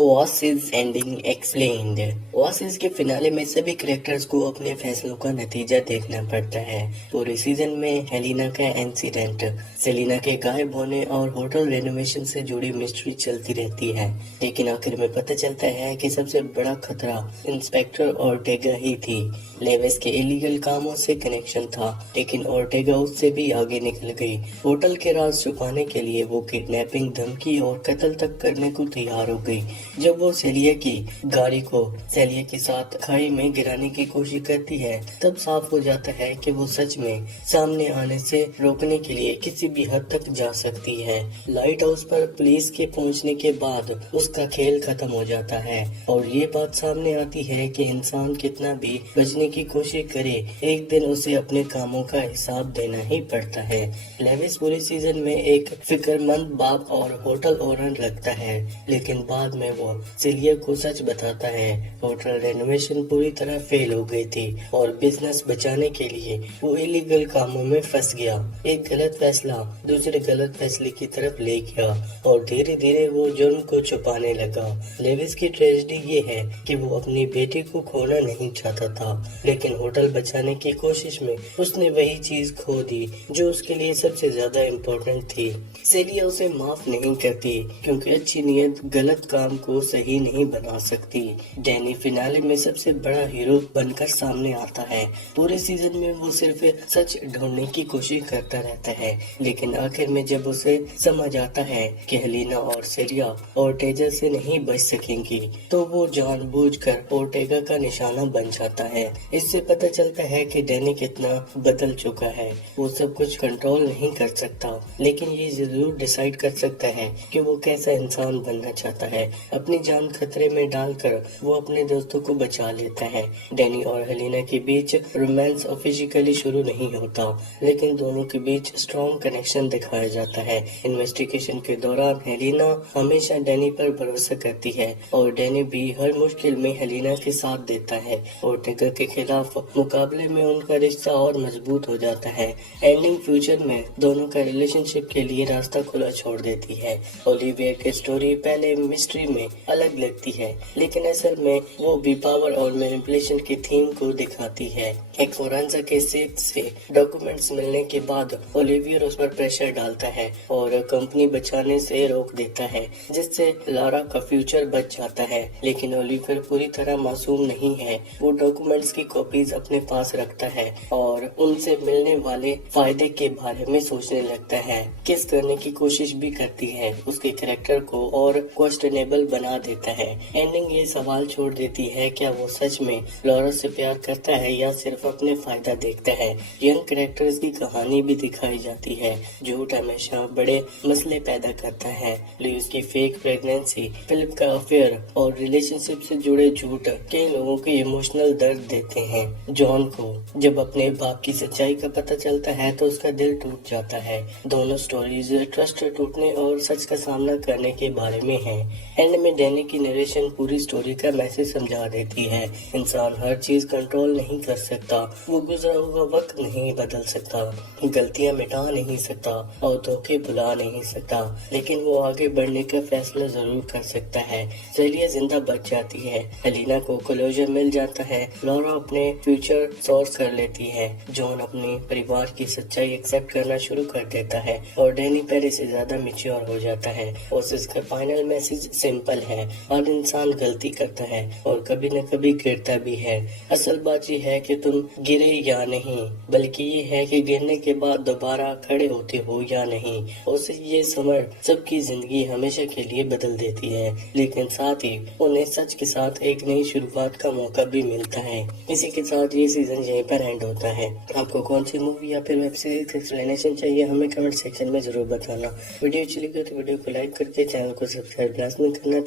Oasis ending explained. Oasis के finale में सभी कैरेक्टर्स को अपने फैसलों का नतीजा देखना पड़ता है। पूरे सीजन में हेलिना का इंसिडेंट, सेलिना के गायब होने और होटल रेनोवेशन से जुड़ी मिस्ट्री चलती रहती है, लेकिन आखिर में पता चलता है कि सबसे बड़ा खतरा इंस्पेक्टर ओर्टेगा ही थी। लेविस के इलीगल कामों से कनेक्शन था, लेकिन ओर्टेगा उससे भी आगे निकल गई। होटल के राज छुपाने के लिए वो किडनैपिंग, धमकी और कत्ल तक करने को तैयार हो गई। जब वो सेलिया की गाड़ी को सेलिया के साथ खाई में गिराने की कोशिश करती है, तब साफ हो जाता है कि वो सच में सामने आने से रोकने के लिए किसी भी हद तक जा सकती है। लाइट हाउस पर पुलिस के पहुंचने के बाद उसका खेल खत्म हो जाता है और ये बात सामने आती है कि इंसान कितना भी बचने की कोशिश करे, एक दिन उसे अपने कामों का हिसाब देना ही पड़ता है। लेविस पूरे सीजन में एक फिक्रमंद बाप और होटल ओनर लगता है, लेकिन बाद में वो सेलिया को सच बताता है। होटल रेनोवेशन पूरी तरह फेल हो गई थी और बिजनेस बचाने के लिए वो इलीगल कामों में फंस गया। एक गलत फैसला दूसरे गलत फैसले की तरफ ले गया और धीरे धीरे वो जुर्म को छुपाने लगा। लेविस की ट्रेजेडी ये है कि वो अपनी बेटी को खोना नहीं चाहता था, लेकिन होटल बचाने की कोशिश में उसने वही चीज खो दी जो उसके लिए सबसे ज्यादा इम्पोर्टेंट थी। सेलिया उसे माफ नहीं करती क्योंकि अच्छी नीयत गलत काम को सही नहीं बना सकती। डैनी फिनाले में सबसे बड़ा हीरो बनकर सामने आता है। पूरे सीजन में वो सिर्फ सच ढूंढने की कोशिश करता रहता है, लेकिन आखिर में जब उसे समझ आता है कि हेलिना और सेलिया ओर्टेगा से नहीं बच सकेंगी, तो वो जानबूझकर ओर्टेगा का निशाना बन जाता है। इससे पता चलता है कि डैनी कितना बदल चुका है। वो सब कुछ कंट्रोल नहीं कर सकता, लेकिन ये जरूर डिसाइड कर सकता है कि वो कैसा इंसान बनना चाहता है। अपनी जान खतरे में डालकर वो अपने दोस्तों को बचा लेता है। डैनी और हेलिना के बीच रोमांस ऑफिशियली शुरू नहीं होता, लेकिन दोनों के बीच स्ट्रॉन्ग कनेक्शन दिखाया जाता है। इन्वेस्टिगेशन के दौरान हेलिना हमेशा डैनी पर भरोसा करती है और डैनी भी हर मुश्किल में हेलिना के साथ देता है। ओर्टेगा के खिलाफ मुकाबले में उनका रिश्ता और मजबूत हो जाता है। एंडिंग फ्यूचर में दोनों का रिलेशनशिप के लिए रास्ता खुला छोड़ देती है। ओलिवियर की स्टोरी पहले मिस्ट्री में अलग लगती है, लेकिन असल में वो भी पावर और मैनिपुलेशन की थीम को दिखाती है। एक फोरेंसिक के से डॉक्यूमेंट्स मिलने के बाद ओलिवियर उस पर प्रेशर डालता है और कंपनी बचाने से रोक देता है, जिससे लारा का फ्यूचर बच जाता है। लेकिन ओलिवियर पूरी तरह मासूम नहीं है। वो डॉक्यूमेंट्स की कॉपीज अपने पास रखता है और उनसे मिलने वाले फायदे के बारे में सोचने लगता है। किस करने की कोशिश भी करती है, उसके कैरेक्टर को और क्वेश्चनेबल बना देता है। एंडिंग ये सवाल छोड़ देती है, क्या वो सच में लॉरा से प्यार करता है या सिर्फ अपने फायदा देखता है। यंग कैरेक्टर्स की कहानी भी दिखाई जाती है। झूठ हमेशा बड़े मसले पैदा करता है। लुइस की फेक प्रेगनेंसी, फिलिप का अफेयर और रिलेशनशिप से जुड़े झूठ कई लोगों को इमोशनल दर्द देते हैं। जॉन को जब अपने बाप की सच्चाई का पता चलता है तो उसका दिल टूट जाता है। दोनों स्टोरीज ट्रस्ट टूटने और सच का सामना करने के बारे में है। एंड में डैनी की नरेशन पूरी स्टोरी का मैसेज समझा देती है। इंसान हर चीज कंट्रोल नहीं कर सकता, वो गुजरा हुआ वक्त नहीं बदल सकता, गलतियां मिटा नहीं सकता और धोखे भुला नहीं सकता, लेकिन वो आगे बढ़ने का फैसला जरूर कर सकता है। सेलिया जिंदा बच जाती है, हेलिना को क्लोजर मिल जाता है, लॉरा अपने फ्यूचर सोर्स कर लेती है, जॉन अपने परिवार की सच्चाई एक्सेप्ट करना शुरू कर देता है और डैनी पहले से ज्यादा मैच्योर हो जाता है। और इसका फाइनल मैसेज सिंपल है, हर इंसान गलती करता है और कभी न कभी गिरता भी है। असल बात ये है कि तुम गिरे या नहीं, बल्कि ये है कि गिरने के बाद दोबारा खड़े होते हो या नहीं। और ये समझ सबकी जिंदगी हमेशा के लिए बदल देती है, लेकिन साथ ही उन्हें सच के साथ एक नई शुरुआत का मौका भी मिलता है। इसी के साथ ये सीजन यहीं पर एंड होता है। आपको कौन सी मूवी या फिर वेब सीरीज एक्सप्लेनेशन चाहिए, हमें कमेंट सेक्शन में जरूर बताना। वीडियो अच्छी लगी तो वीडियो को लाइक करके चैनल को सब्सक्राइब लाजमी करना।